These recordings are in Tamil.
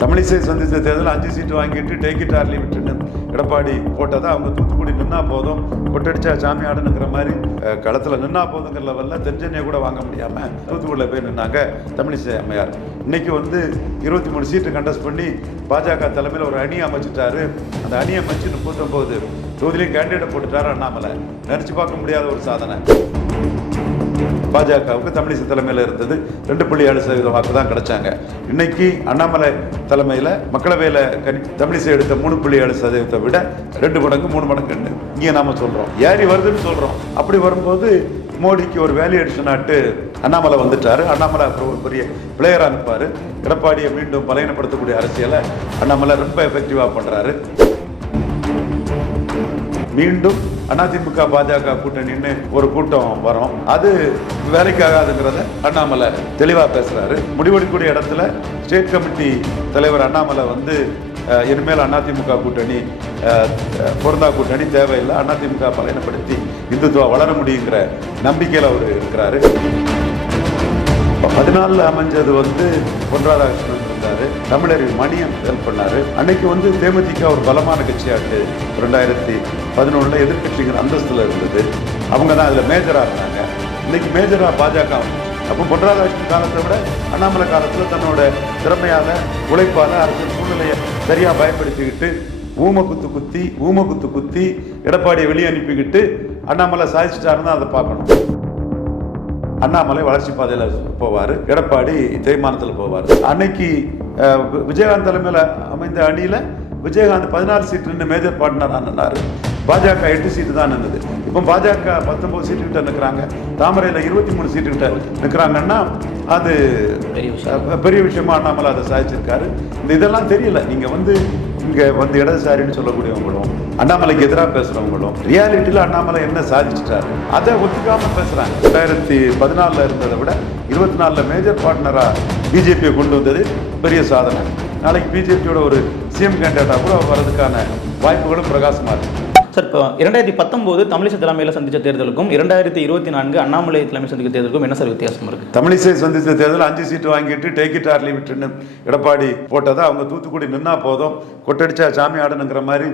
தமிழிசை சந்தித்த தேர்தல் அஞ்சு சீட்டு வாங்கிட்டு டேக் இட் ஆர்லி விட்டுன்னு எடப்பாடி போட்டதை அவங்க தூத்துக்குடி நின்னா போதும். கொட்டடிச்சா சாமி ஆடுனுங்கிற மாதிரி களத்தில் நின்னா போதுங்கிற லெவலில் தென்சென்னையை கூட வாங்க முடியாமல் தூத்துக்குடியில் போய் நின்னாங்க தமிழிசை அம்மையார். இன்றைக்கி வந்து இருபத்தி மூணு சீட்டு கண்டஸ்ட் பண்ணி பாஜக தலைமையில் ஒரு அணி அமைச்சிட்டாரு. அந்த அணி அமைச்சு முப்பத்தொம்போது தொகுதியிலையும் கேண்டிடேட் போட்டுட்டாரு அண்ணாமலை. நினச்சி பார்க்க முடியாத ஒரு சாதனை. பாஜகவுக்கு தமிழிசை தலைமையில் இருந்தது ரெண்டு புள்ளி ஏழு சதவீத வாக்கு தான் கிடைச்சாங்க. இன்னைக்கு அண்ணாமலை தலைமையில் மக்களவையில் கனி தமிழிசை எடுத்த மூணு புள்ளி ஏழு சதவீதத்தை விட ரெண்டு மடங்கு மூணு மடங்கு இங்கே நாம சொல்கிறோம் ஏறி வருதுன்னு சொல்கிறோம் அப்படி வரும்போது மோடிக்கு ஒரு வேல்யூ அடிஷன் ஆட்டு அண்ணாமலை வந்துட்டார். அண்ணாமலை அப்புறம் ஒரு பெரிய பிளேயராக இருப்பார். எடப்பாடியை மீண்டும் பலையனப்படுத்தக்கூடிய அரசியலை அண்ணாமலை ரொம்ப எஃபெக்டிவாக பண்ணுறாரு மீண்டும் அதிமுக பாஜக கூட்டணின்னு ஒரு கூட்டம் வரும். அது வேலைக்காகாதுங்கிறத அண்ணாமலை தெளிவாக பேசுறாரு. முடிவெடுக்கக்கூடிய இடத்துல ஸ்டேட் கமிட்டி தலைவர் அண்ணாமலை வந்து இனிமேல் அதிமுக கூட்டணி பொருந்தா கூட்டணி தேவையில்லை. அதிமுக பலனப்படுத்தி இந்துத்துவா வளர முடியுங்கிற நம்பிக்கையில் அவர் இருக்கிறாரு. பதினாலில் அமைஞ்சது வந்து பொன் ராதாகிருஷ்ணன் இருந்தாரு தமிழறிவு மணியம் ஹெல்ப் பண்ணாரு. அன்னைக்கு வந்து தேமுதிக ஒரு பலமான கட்சியாட்டு ரெண்டாயிரத்தி பதினொன்றில் எதிர்கட்சிங்கிற அந்தஸ்துல இருந்தது. அவங்க தான் அதில் மேஜராக இருந்தாங்க. இன்னைக்கு மேஜராக பாஜக. அப்போ பொன் காலத்தை விட அண்ணாமலை காலத்தில் தன்னோட திறமையால உழைப்பால அரசியல் சூழ்நிலையை சரியாக பயன்படுத்திக்கிட்டு ஊம குத்து குத்தி ஊம குத்து குத்தி எடப்பாடியை வெளியே அனுப்பிக்கிட்டு அண்ணாமலை சாதிச்சிட்டாருன்னு அதை பார்க்கணும். அண்ணாமலை வளர்ச்சி பாதையில் போவார். எடப்பாடி தேய்மானத்தில் போவார். அன்னைக்கு விஜயகாந்த் தலைமையில் அமைந்த அணியில் விஜயகாந்த் பதினாலு சீட்டு நின்று மேஜர் பார்ட்னராக நின்னார் பாஜக எட்டு சீட்டு தான் நின்றுது இப்போ பாஜக பத்தொம்பது சீட்டு கிட்ட நிற்கிறாங்க தாமரையில் இருபத்தி மூணு சீட்டு கிட்ட நிற்கிறாங்கன்னா அது பெரிய விஷயமா அண்ணாமலை அதை சாதிச்சிருக்காரு. இந்த இதெல்லாம் தெரியல. நீங்கள் வந்து இங்கே வந்து இடதுசாரின்னு சொல்லக்கூடியவங்களும் அண்ணாமலைக்கு எதிராக பேசுகிறவங்களும் ரியாலிட்டியில் அண்ணாமலை என்ன சாதிச்சிட்டாரு அதை ஒத்துக்காமல் பேசுகிறாங்க ரெண்டாயிரத்தி பதினாலில் இருந்ததை விட இருபத்தி நாலில் மேஜர் பார்ட்னராக பிஜேபியை கொண்டு வந்தது பெரிய சாதனை. நாளைக்கு பிஜேபியோட ஒரு சிஎம் கேண்டிடேட்டாக கூட வர்றதுக்கான வாய்ப்புகளும் பிரகாசமாக இருக்குது சார் இப்போ இரண்டாயிரத்தி பத்தொம்போது தமிழிசை தலைமையில் சந்தித்த தேர்தலுக்கும் இரண்டாயிரத்தி இருபத்தி நான்கு அண்ணாமலை தலைமை சந்தித்த தேர்தலுக்கும் என்ன சார் வித்தியாசம் இருக்குது தமிழிசை சந்தித்த தேர்தல் அஞ்சு சீட்டு வாங்கிட்டு டேக் இட் ஆர்லி விட்டுன்னு எடப்பாடி போட்டதை அவங்க தூத்துக்குடி நின்னா போதும் கொட்டடிச்சா சாமி ஆடுனுங்கிற மாதிரி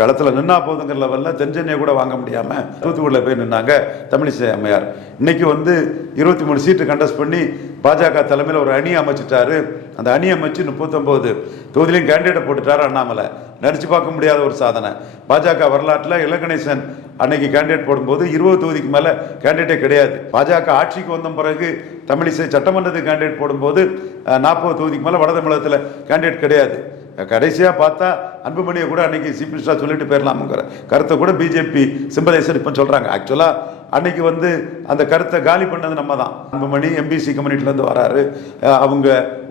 களத்தில் நின்னா போதுங்கிற லெவலில் தென்சென்னையை கூட வாங்க முடியாமல் தூத்துக்குடியில் போய் நின்னாங்க தமிழிசை அம்மையார். இன்னைக்கு வந்து இருபத்தி மூணு சீட்டு கண்டஸ்ட் பண்ணி பாஜக தலைமையில் ஒரு அணி அமைச்சிட்டாரு. அந்த அணி அமைச்சு முப்பத்தொம்போது தொகுதியிலையும் கேண்டிடேட் போட்டுட்டார் அண்ணாமலை. நினச்சி பார்க்க முடியாத ஒரு சாதனை. பாஜக வரலாற்றில் இலகணேசன் அன்னைக்கு கேண்டிடேட் போடும்போது இருபது தொகுதிக்கு மேலே கேண்டிடேட்டே கிடையாது. பாஜக ஆட்சிக்கு வந்த பிறகு தமிழிசை சட்டமன்றத்துக்கு கேண்டிடேட் போடும்போது நாற்பது தொகுதிக்கு மேலே வட தமிழகத்தில் கேண்டிடேட் கிடையாது. கடைசியாக பார்த்தா அன்புமணியை கூட அன்னைக்கு சீஃப் மினிஸ்டராக சொல்லிட்டு போயிடலாமுங்கிற கருத்தை கூட பிஜேபி சிம்பதேசன் இப்போ சொல்கிறாங்க ஆக்சுவலாக அன்னைக்கு வந்து அந்த கருத்தை காலி பண்ணது நம்ம தான் அன்புமணி எம்பிசி கம்யூனிட்டிலேருந்து வராரு. அவங்க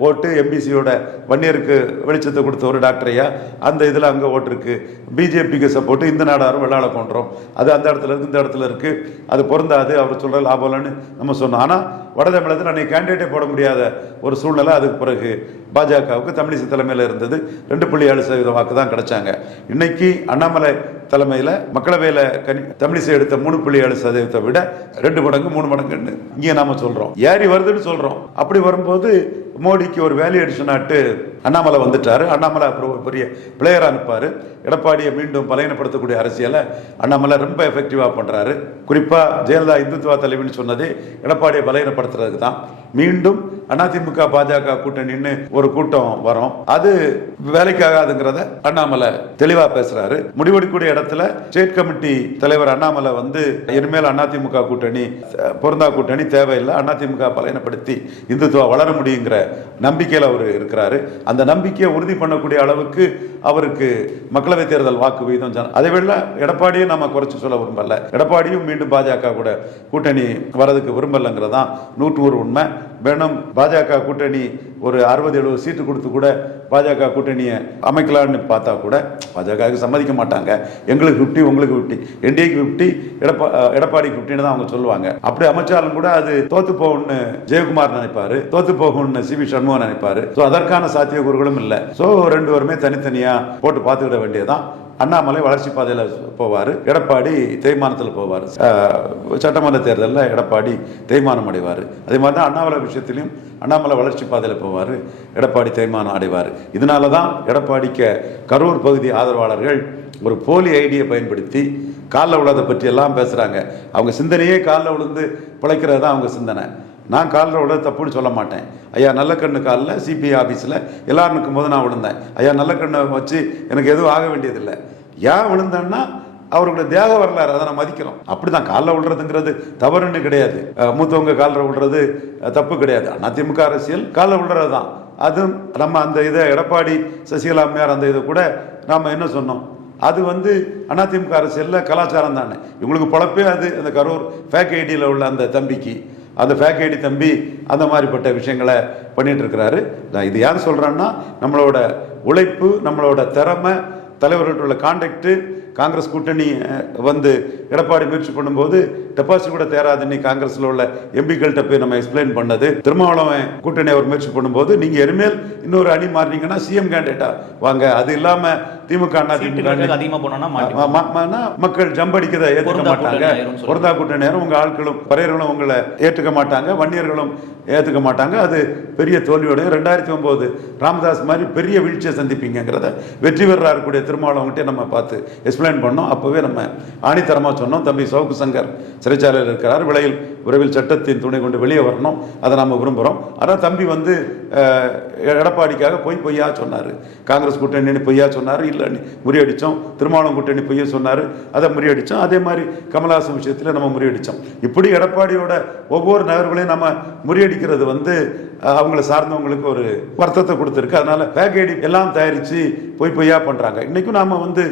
ஓட்டு எம்பிசியோட வன்னியருக்கு வெளிச்சத்தை கொடுத்த ஒரு டாக்டரையா அந்த இதில் அங்கே ஓட்டிருக்கு பிஜேபிக்கு சப்போர்ட்டு இந்த நாடாரும் வெள்ளாள கொன்றோம். அது அந்த இடத்துல இருக்கு இந்த இடத்துல இருக்கு. அது பொருந்தாது அவர் சொல்கிற லாபம்லன்னு நம்ம சொன்னோம். ஆனால் வட தமிழகத்தில் அன்னைக்கு கேண்டிடேட்டே போட முடியாத ஒரு சூழ்நிலை அதுக்கு பிறகு. பாஜகவுக்கு தமிழிசை தலைமையில் இருந்தது. ரெண்டு புள்ளி ஏழு சதவீதம் வாக்கு தான் கிடைச்சாங்க. இன்னைக்கு அண்ணாமலை தலைமையில் மக்களவையில் கனி தமிழிசை எடுத்த மூணு புள்ளி ஏழு சதவீதத்தை விட ரெண்டு மடங்கு மூணு மடங்குன்னு இங்கே நாம சொல்கிறோம் ஏறி வருதுன்னு சொல்கிறோம் அப்படி வரும்போது மோடிக்கு ஒரு வேல்யூ அடிஷன் ஆட்டு அண்ணாமலை வந்துட்டாரு. அண்ணாமலை அப்புறம் பெரிய பிளேயராக அனுப்பார் எடப்பாடியை மீண்டும் பலையனப்படுத்தக்கூடிய அரசியலை அண்ணாமலை ரொம்ப எஃபெக்டிவாக பண்ணுறாரு குறிப்பாக ஜெயலலிதா இந்துத்துவா தலைவின்னு சொன்னது எடப்பாடியை பலையனப்படுத்துறதுக்கு தான். மீண்டும் அதிமுக பாஜக கூட்டணின்னு ஒரு கூட்டம் வரும். அது வேலைக்காகாதுங்கிறத அண்ணாமலை தெளிவாக பேசுறாரு. முடிவெடுக்கக்கூடிய இடத்துல ஸ்டேட் கமிட்டி தலைவர் அண்ணாமலை வந்து இனிமேல் அதிமுக கூட்டணி பொருந்தா கூட்டணி தேவையில்லை. அதிமுக பலனப்படுத்தி இந்துத்துவா வளர முடியுங்கிற நம்பிக்கையில் அவர் இருக்கிறாரு. அந்த நம்பிக்கையை உறுதி பண்ணக்கூடிய அளவுக்கு Çünkü அவருக்கு மக்களவை தேர்தல் வாக்கு விகிதம் ஜன- அதை விட எடப்பாடியை நம்ம குறைச்சி சொல்ல விரும்பல. எடப்பாடியும் மீண்டும் பாஜக கூட கூட்டணி வரதுக்கு விரும்பலைங்கிறதான் நூற்று ஒரு உண்மை. வேணும் பாஜக கூட்டணி ஒரு அறுபது எழுபது சீட்டு கொடுத்து கூட பாஜக கூட்டணியை அமைக்கலாம்னு பார்த்தா கூட பாஜகவுக்கு சம்மதிக்க மாட்டாங்க. எங்களுக்கு ஃபிஃப்டி உங்களுக்கு ஃபிஃப்டி என்டிஏக்கு ஃபிஃப்டி எடப்பா எடப்பாடி ஃபிஃப்டின்னு தான் அவங்க சொல்லுவாங்க. அப்படி அமைச்சாலும் கூட அது தோத்து போகும்னு ஜெயக்குமார் நினைப்பாரு தோத்து போகும்னு சி வி சண்முகம் நினைப்பாரு. ஸோ அதற்கான சாத்தியக்கூறுகளும் இல்லை. ஸோ ரெண்டு பேருமே போட்டு பார்த்துக்கிட வேண்டியதுதான். அண்ணாமலை வளர்ச்சி பாதையில் போவார். எடப்பாடி தேய்மானத்தில் போவார். சட்டமன்ற தேர்தலில் எடப்பாடி தேய்மானம் அடைவார். அதே மாதிரி தான் அண்ணாமலை விஷயத்திலையும் அண்ணாமலை வளர்ச்சி பாதையில் போவார். எடப்பாடி தேய்மானம் அடைவார். இதனால தான் எடப்பாடிக்கு கரூர் பகுதி ஆதரவாளர்கள் ஒரு போலி ஐடியை பயன்படுத்தி காலில் விழாத பற்றி எல்லாம் பேசுகிறாங்க அவங்க சிந்தனையே காலில் விழுந்து பிழைக்கிறது தான் அவங்க சிந்தனை. நான் காலில் விட தப்புன்னு சொல்ல மாட்டேன். ஐயா நல்ல கண்ணு காலில் சிபிஐ ஆஃபீஸில் எல்லாரும் நிற்கும் போது நான் விழுந்தேன். ஐயா நல்ல கண்ணை வச்சு எனக்கு எதுவும் ஆக வேண்டியதில்லை. ஏன் விழுந்தேன்னா அவர்களுடைய தியாக வரலாறு அதை நான் மதிக்கிறோம். அப்படி தான் காலில் விழுறதுங்கிறது தவறுன்னு கிடையாது. மூத்தவங்க காலில் விழுறது தப்பு கிடையாது. அதிமுக அரசியல் காலில் விழுறது தான் அதுவும் நம்ம அந்த இதை எடப்பாடி சசிகலா அம்மையார் அந்த இதை கூட நாம் என்ன சொன்னோம்? அது வந்து அதிமுக அரசியலில் கலாச்சாரம் தானே இவங்களுக்கு பொழப்பே அது. அந்த கரூர் ஃபேக் ஐடியில் உள்ள அந்த தம்பிக்கு. அந்த ஃபேக் ஐடி தம்பி அந்த மாதிரிப்பட்ட விஷயங்களை பண்ணிட்டு இருக்கிறாரு நான் இது யார் சொல்கிறேன்னா நம்மளோட உழைப்பு நம்மளோட திறமை தலைவர்கள்ட்ட உள்ள கான்டாக்டு காங்கிரஸ் கூட்டணி வந்து எடப்பாடி முயற்சி பண்ணும்போது டெபாசிட் கூட தேராது காங்கிரஸில் உள்ள எம்பிக்கள்கிட்ட போய் நம்ம எக்ஸ்பிளைன் பண்ணது. திருமாவளவன் கூட்டணி அவர் முயற்சி பண்ணும்போது நீங்கள் இனிமேல் இன்னொரு அணி மாறினீங்கன்னா சிஎம் கேண்டிடேட்டாக வாங்க அது இல்லாமல் திமுக அண்ணா திமுக சீட்டுகளுக்கு அதிகமா போனோம்னா மக்கள் ஜம்படிக்கதை ஏற்றுக்க மாட்டாங்க. பொருந்தா கூட்ட நேரம் உங்க ஆட்களும் பறையர்களும் உங்களை ஏற்றுக்க மாட்டாங்க. வன்னியர்களும் ஏற்றுக்க மாட்டாங்க. அது பெரிய தோல்வியோட ரெண்டாயிரத்தி ஒன்பது ராமதாஸ் மாதிரி பெரிய வீழ்ச்சியை சந்திப்பீங்கிறத வெற்றி பெறா இருக்கக்கூடிய திருமாவளவங்கிட்டே நம்ம பார்த்து எக்ஸ்பிளைன் பண்ணோம். அப்போவே நம்ம ஆணித்தரமாக சொன்னோம். தம்பி சவுக்கு சங்கர் சிறைச்சாலையில் இருக்கிறார். விலையில் விரைவில் சட்டத்தின் துணை கொண்டு வெளியே வரணும். அதை நம்ம விரும்புகிறோம் ஆனால் தம்பி வந்து எடப்பாடிக்காக பொய் பொய்யா சொன்னார். காங்கிரஸ் கூட்டணி பொய்யா சொன்னார். இல்லை முறியடித்தோம் திருமாவளம் கூட்டணி பொய்ய சொன்னார். அதை முறியடித்தோம் அதே மாதிரி கமலஹாசன் விஷயத்தில் நம்ம முறியடித்தோம் இப்படி எடப்பாடியோட ஒவ்வொரு நகர்களையும் நம்ம முறியடிக்கிறது வந்து அவங்கள சார்ந்தவங்களுக்கு ஒரு வருத்தத்தை கொடுத்துருக்கு. அதனால பேக்கேடி எல்லாம் தயாரித்து பொய் பொய்யா பண்ணுறாங்க இன்றைக்கும் நாம் வந்து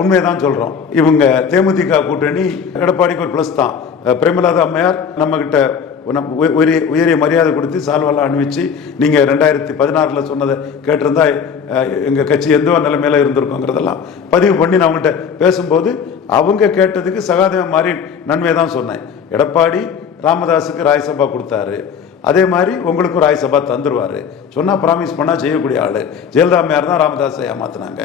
உண்மையை தான் சொல்கிறோம் இவங்க தேமுதிக கூட்டணி எடப்பாடிக்கு ஒரு ப்ளஸ் தான். பிரேமலாதா அம்மையார் நம்மக்கிட்ட நம்ம உயரிய உயரிய மரியாதை கொடுத்து சால்வெல்லாம் அணிவிச்சு நீங்கள் ரெண்டாயிரத்தி பதினாறில் சொன்னதை கேட்டிருந்தா எங்கள் கட்சி எந்த ஒரு நிலைமையில இருந்திருக்கோங்கிறதெல்லாம் பதிவு பண்ணி நான் அவங்கள்ட்ட பேசும்போது அவங்க கேட்டதுக்கு சகாதேவன் மாதிரி நன்மையை தான் சொன்னேன். எடப்பாடி ராமதாஸுக்கு ராஜ்சபா கொடுத்தாரு. அதே மாதிரி உங்களுக்கும் ராஜ்சபா தந்துருவார். சொன்னால் ப்ராமிஸ் பண்ணால் செய்யக்கூடிய ஆள். ஜெயலலிதா அம்மையார் தான் ராமதாஸை ஏமாத்தினாங்க.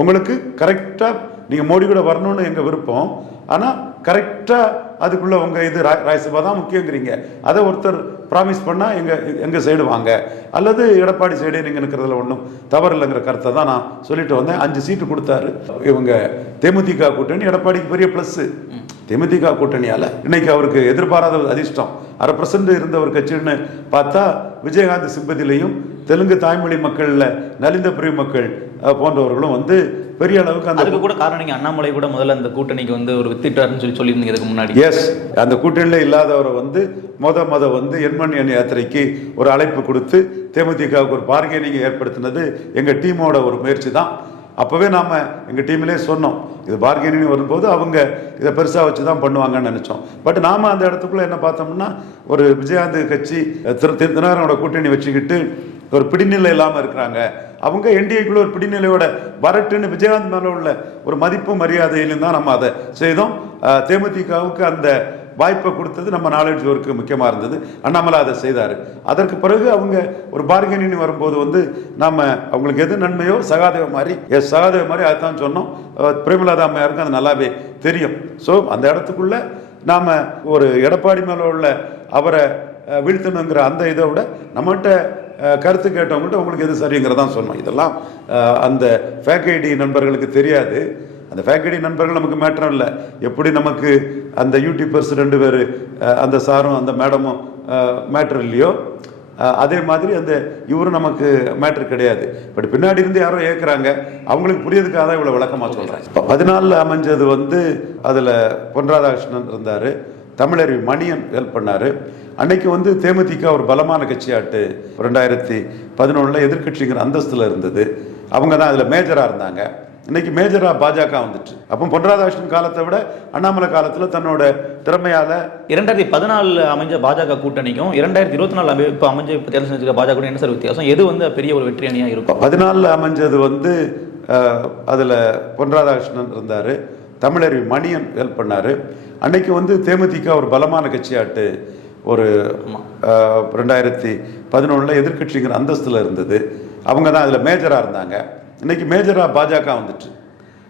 உங்களுக்கு கரெக்டாக நீங்கள் மோடி கூட வரணும்னு எங்கள் விருப்பம். ஆனால் கரெக்டாக அதுக்குள்ளே உங்கள் இது ரா- ராயசபா தான் முக்கியங்கிறீங்க. அதை ஒருத்தர் ப்ராமிஸ் பண்ணால் எங்கள் எங்கள் சைடு வாங்க. அல்லது எடப்பாடி சைடே நீங்கள் நிற்கிறதுல ஒன்றும் தவறு இல்லைங்கிற கருத்தை தான் நான் சொல்லிட்டு வந்தேன். அஞ்சு சீட்டு கொடுத்தாரு. இவங்க தேமுதிக கூட்டணி எடப்பாடிக்கு பெரிய ப்ளஸ்ஸு தேமுதிக கூட்டணியால் இன்னைக்கு அவருக்கு எதிர்பாராத அதிர்ஷ்டம். அரை பர்சன்ட் இருந்த ஒரு கட்சின்னு பார்த்தா விஜயகாந்த் சிம்பதியிலையும் தெலுங்கு தாய்மொழி மக்களில் நலிந்த பிரிவு மக்கள் போன்றவர்களும் வந்து பெரிய அளவுக்கு அந்த அதுக்கு கூட காரணம் நீங்க அண்ணாமலை கூட முதல்ல அந்த கூட்டணிக்கு வந்து ஒரு வித்திட்டாருன்னு சொல்லி சொல்லியிருந்தீங்க இதுக்கு முன்னாடி. எஸ் அந்த கூட்டணியில் இல்லாதவரை வந்து மொத மொத வந்து எண்மண் யாத்திரைக்கு ஒரு அழைப்பு கொடுத்து தேமுதிகவுக்கு ஒரு பார்கெனிங் ஏற்படுத்தினது எங்கள் டீமோட ஒரு முயற்சி தான் அப்போவே நாம் எங்கள் டீம்லேயே சொன்னோம் இது பார்கெனிங் வரும்போது அவங்க இதை பெருசாக வச்சு தான் பண்ணுவாங்கன்னு நினச்சோம். பட் நாம் அந்த இடத்துக்குள்ளே என்ன பார்த்தோம்னா ஒரு விஜயகாந்த் கட்சி திரு திருநாரோட கூட்டணி வச்சுக்கிட்டு ஒரு பிடிநிலை இல்லாமல் இருக்கிறாங்க. அவங்க என்டிஏக்குள்ள ஒரு பிடிநிலையோட வரட்டுன்னு விஜயகாந்த் மேலே உள்ள ஒரு மதிப்பு மரியாதையிலும் தான் நம்ம அதை செய்தோம். தேமுதிகவுக்கு அந்த வாய்ப்பை கொடுத்தது நம்ம நாலேஜ் ஒர்க்கு முக்கியமாக இருந்தது. அண்ணாமலை அதை செய்தார். அதற்கு பிறகு அவங்க ஒரு பார்கெனிங் வரும்போது வந்து நாம் அவங்களுக்கு எது நன்மையோ சகாதேவ மாதிரி எஸ் சகாதேவ மாதிரி அதுதான் சொன்னோம். பிரேமலாதா அம்மையாருக்கும் அது நல்லாவே தெரியும். ஸோ அந்த இடத்துக்குள்ளே நாம் ஒரு எடப்பாடி மேலே உள்ள அவரை வீழ்த்தணுங்கிற அந்த இதை விட நம்மகிட்ட கருத்து கேட்டவங்கள்ட்ட உங்களுக்கு எது சரிங்கிறதான் சொன்னோம். இதெல்லாம் அந்த ஃபேக் ஐடி நண்பர்களுக்கு தெரியாது. அந்த ஃபேக் நண்பர்கள் நமக்கு மேட்டரும் இல்லை எப்படி நமக்கு அந்த யூடியூபர்ஸ் ரெண்டு பேர் அந்த சாரும் அந்த மேடமும் மேட்டர் இல்லையோ அதே மாதிரி அந்த இவரும் நமக்கு மேட்டர் கிடையாது. பட் பின்னாடி இருந்து யாரோ ஏற்கிறாங்க அவங்களுக்கு புரியதுக்காக தான் இவ்வளோ விளக்கமாக சொல்கிறேன் இப்போ பதினாலில் அமைஞ்சது வந்து அதில் பொன் ராதாகிருஷ்ணன் இருந்தார். தமிழறிவு மணியன் ஹெல்ப் பண்ணார். அன்னைக்கு வந்து தேமுதிக ஒரு பலமான கட்சியாட்டு. ரெண்டாயிரத்தி பதினொன்றில் எதிர்கட்சிங்கிற அந்தஸ்தில் இருந்தது. அவங்க தான் அதில் மேஜராக இருந்தாங்க. இன்னைக்கு மேஜராக பாஜக வந்துட்டு. அப்போ பொன் ராதாகிருஷ்ணன் காலத்தை விட அண்ணாமலை காலத்தில் தன்னோட திறமையால் இரண்டாயிரத்தி பதினாலுல அமைஞ்ச பாஜக கூட்டணிக்கும் இரண்டாயிரத்தி இருபத்தி நாலு அமை- இப்ப அமைஞ்ச தேர்தல் செஞ்சிருக்க பாஜக என்ன சார் வித்தியாசம்? எது வந்து பெரிய ஒரு வெற்றி அணியா இருக்கும்? பதினாலில் அமைஞ்சது வந்து அதில் பொன் ராதாகிருஷ்ணன் இருந்தார். தமிழறிவு மணியன் ஹெல்ப் பண்ணார். அன்னைக்கு வந்து தேமுதிக ஒரு பலமான கட்சியாட்டு. ஒரு ரெண்டாயிரத்தி பதினொன்றில் எதிர்க்கட்சிங்கிற அந்தஸ்தில் இருந்தது. அவங்க தான் அதில் மேஜராக இருந்தாங்க. இன்னைக்கு மேஜராக பாஜக வந்துட்டு.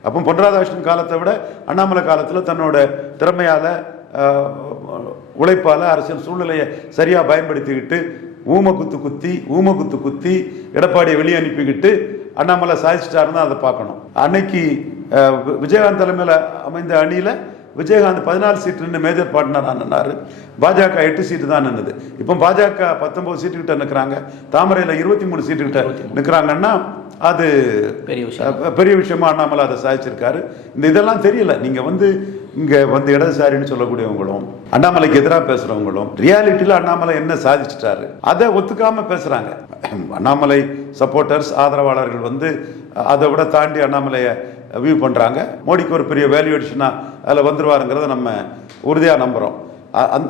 அப்போ பொன் ராதாகிருஷ்ணன் காலத்தை விட அண்ணாமலை காலத்தில் தன்னோட திறமையால உழைப்பால் அரசியல் சூழ்நிலையை சரியாக பயன்படுத்திக்கிட்டு ஊம குத்து குத்தி ஊம குத்து குத்தி எடப்பாடியை வெளியே அனுப்பிக்கிட்டு அண்ணாமலை சாதிச்சிட்டாருன்னு அதை பார்க்கணும். அன்னைக்கு விஜயகாந்த் தலைமையில் அமைந்த அணியில் விஜயகாந்த் பதினாலு சீட்டு நின்று மேஜர் பார்ட்னர் நின்னாரு. பாஜக எட்டு சீட்டு தான் நின்னுது. இப்போ பாஜக பத்தொன்பது சீட்டு கிட்ட நிற்கிறாங்க தாமரையில் இருபத்தி மூணு சீட்டு கிட்ட நிற்கிறாங்கன்னா அது பெரிய விஷயம். பெரிய விஷயமா அண்ணாமலை அதை சாதிச்சிருக்காரு. இந்த இதெல்லாம் தெரியல. நீங்க வந்து இங்கே வந்து இடதுசாரின்னு சொல்லக்கூடியவங்களும் அண்ணாமலைக்கு எதிராக பேசுகிறவங்களும் ரியாலிட்டியில் அண்ணாமலை என்ன சாதிச்சிட்டாரு அதை ஒத்துக்காமல் பேசுகிறாங்க அண்ணாமலை சப்போர்ட்டர்ஸ் ஆதரவாளர்கள் வந்து அதை விட தாண்டி அண்ணாமலையை வியூ பண்ணுறாங்க மோடிக்கு ஒரு பெரிய வேல்யூ அடிஷனா அதில் வந்துருவாருங்கிறத நம்ம உறுதியாக நம்புகிறோம்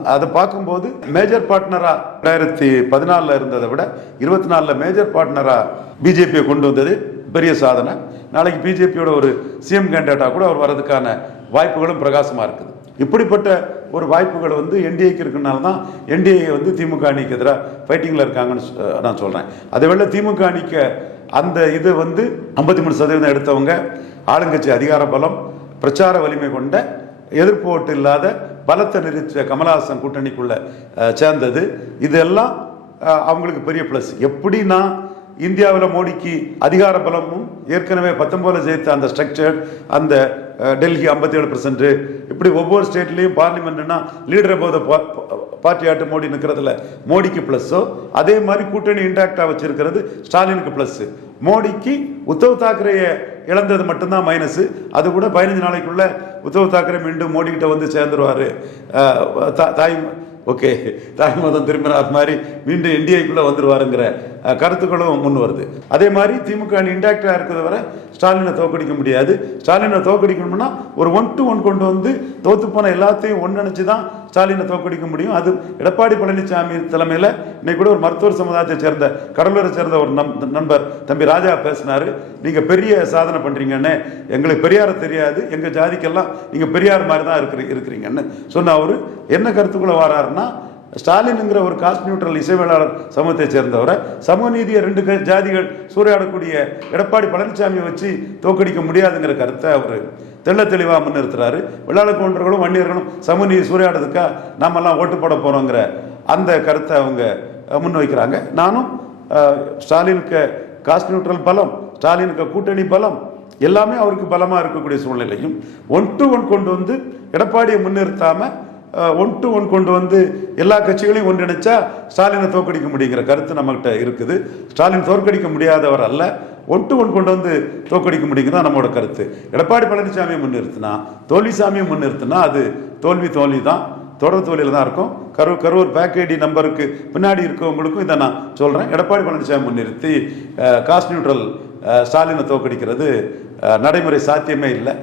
அதை பார்க்கும்போது மேஜர் பார்ட்னராக ரெண்டாயிரத்தி பதினாலில் இருந்ததை விட இருபத்தி நாலில் மேஜர் பார்ட்னராக பிஜேபியை கொண்டு வந்தது பெரிய சாதனை. நாளைக்கு பிஜேபியோட ஒரு சிஎம் கேண்டிடேட்டாக கூட அவர் வர்றதுக்கான வாய்ப்புகளும் பிரகாசமாக இருக்குது. இப்படிப்பட்ட ஒரு வாய்ப்புகள் வந்து என்டிஏக்கு இருக்கனால தான் என்டிஏ வந்து திமுக அணிக்கு எதிராக ஃபைட்டிங்கில் இருக்காங்கன்னு சொ- நான் சொல்கிறேன் அதே வேளை திமுக அணிக்கு அந்த இது வந்து ஐம்பத்தி மூணு சதவீதம் எடுத்தவங்க ஆளுங்கட்சி அதிகார பலம் பிரச்சார வலிமை கொண்ட எதிர்ப்பு ஓட்டு இல்லாத பலத்தை நிறுத்த கமலஹாசன் கூட்டணிக்குள்ள சேர்ந்தது. இதெல்லாம் அவங்களுக்கு பெரிய ப்ளஸ் எப்படின்னா இந்தியாவில் மோடிக்கு அதிகார பலமும் ஏற்கனவே பத்தொம்போதில் ஜெயித்த அந்த ஸ்ட்ரக்சர் அந்த டெல்லி ஐம்பத்தி ஏழு இப்படி ஒவ்வொரு ஸ்டேட்லேயும் பார்லிமெண்ட்னா லீடர் போத பார்ட்டி ஆட்டு மோடி நிற்கிறதுல மோடிக்கு ப்ளஸ்ஸோ அதே மாதிரி கூட்டணி இன்டாக்டாக வச்சிருக்கிறது ஸ்டாலினுக்கு ப்ளஸ்ஸு மோடிக்கு உத்தவ் தாக்கரேயை இழந்தது மட்டும்தான் மைனஸு அது கூட பதினஞ்சு நாளைக்குள்ளே உத்தவ் தாக்கரே மீண்டும் மோடி கிட்ட வந்து சேர்ந்துருவார். தா- தாய் ஓகே தாய் மதம் திரும்பினார் மாதிரி மீண்டும் என்டிஏக்குள்ள வந்துருவாருங்கிற கருத்துக்களும் முன் வருது. அதே மாதிரி திமுக அணி இன்டாக்டா இருக்கிறத வரை ஸ்டாலினை தோக்கடிக்க முடியாது. ஸ்டாலினை தோக்கடிக்கணும்னா ஒரு ஒன் டு ஒன் கொண்டு வந்து தோத்துப்போன போன எல்லாத்தையும் ஒன்றிணைச்சு தான் ஸ்டாலினை தோக்கடிக்க முடியும். அது எடப்பாடி பழனிசாமி தலைமையில் இன்னைக்கு கூட ஒரு மருத்துவர் சமுதாயத்தை சேர்ந்த கடலூரை சேர்ந்த ஒரு நம் நண்பர் தம்பி ராஜா பேசினார். நீங்கள் பெரிய சாதனை பண்ணுறீங்கன்னு எங்களுக்கு பெரியார தெரியாது. எங்கள் ஜாதிக்கெல்லாம் நீங்கள் பெரியார் மாதிரி தான் இருக்கிற இருக்கிறீங்கன்னு சொன்ன அவர் என்ன கருத்துக்குள்ளே வராருன்னா ஸ்டாலினுங்கிற ஒரு காஸ்ட் நியூட்ரல் இசைவேளாளர் சமூகத்தை சேர்ந்தவரை சமூக நீதியை ரெண்டு க- ஜாதிகள் சூறையாடக்கூடிய எடப்பாடி பழனிசாமியை வச்சு தோக்கடிக்க முடியாதுங்கிற கருத்தை அவர் தெள்ள தெளிவாக முன்னிறுத்துறாரு. வெள்ளாள கவுண்டர்களும் வன்னியர்களும் சமூக நீதி சூறையாடுறதுக்கா நாமெல்லாம் ஓட்டு போட போகிறோங்கிற அந்த கருத்தை அவங்க முன்வைக்கிறாங்க. நானும் ஸ்டாலினுக்கு காஸ்ட் நியூட்ரல் பலம் ஸ்டாலினுக்கு கூட்டணி பலம் எல்லாமே அவருக்கு பலமாக இருக்கக்கூடிய சூழ்நிலையும் ஒன் டு ஒன் கொண்டு வந்து எடப்பாடியை முன்னிறுத்தாமல் ஒன் டு ஒன் கொண்டு வந்து எல்லா கட்சிகளையும் ஒன்றிணைச்சா ஸ்டாலினை தோற்கடிக்க முடியுங்கிற கருத்து நம்மகிட்ட இருக்குது. ஸ்டாலின் தோற்கடிக்க முடியாதவர் அல்ல. ஒன் டு ஒன் கொண்டு வந்து தோற்கடிக்க முடியுங்கிறது நம்மளோட கருத்து. எடப்பாடி பழனிசாமியை முன்னிறுத்தினா தோல்விசாமியை முன்னிறுத்தினா அது தோல்வி தோல்வி தான் தொடர் தோல்வியில் தான் இருக்கும். கரூர் கரூர் பேக்கேடி நம்பருக்கு பின்னாடி இருக்கவங்களுக்கும் இதை நான் சொல்கிறேன் எடப்பாடி பழனிசாமி முன்னிறுத்தி காஸ்ட் நியூட்ரல் ஸ்டாலினை தோற்கடிக்கிறது நடைமுறை சாத்தியமே இல்லை.